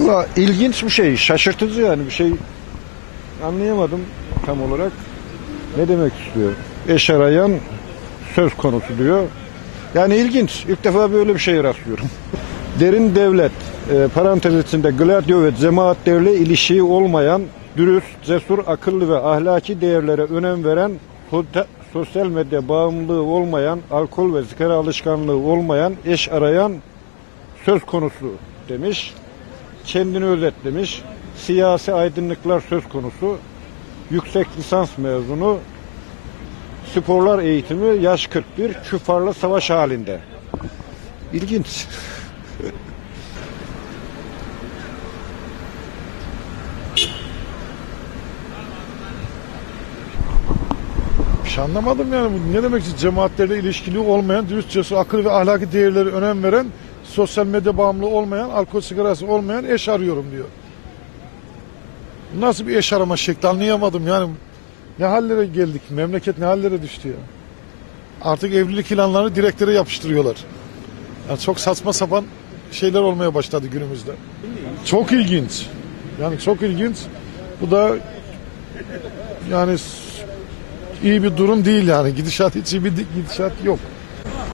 Valla ilginç bir şey, şaşırtıcı yani bir şey anlayamadım tam olarak. Ne demek istiyor? Eş arayan söz konusu diyor. Yani ilginç. İlk defa böyle bir şey rastlıyorum. Derin devlet, e, parantez içinde gladio ve cemaatlerle ilişiği olmayan, dürüst, cesur, akıllı ve ahlaki değerlere önem veren sosyal medya bağımlılığı olmayan, alkol ve sigara alışkanlığı olmayan, eş arayan söz konusu demiş. Kendini özetlemiş. Siyasi aydınlıklar söz konusu. Yüksek lisans mezunu. Sporlar eğitimi yaş 41 küfarla savaş halinde. İlginç. şey anlamadım yani bu ne demek ki cemaatlerle ilişkili olmayan, dürüst cesur, akıl ve ahlaki değerleri önem veren, sosyal medya bağımlı olmayan, alkol sigarası olmayan eş arıyorum diyor. Nasıl bir eş arama şekli anlayamadım yani. Ne hallere geldik, memleket ne hallere düştü ya. Artık evlilik ilanlarını direklere yapıştırıyorlar. Yani çok saçma sapan şeyler olmaya başladı günümüzde. Çok ilginç. Yani çok ilginç. Bu da yani iyi bir durum değil yani. Gidişat hiç iyi bir gidişat yok.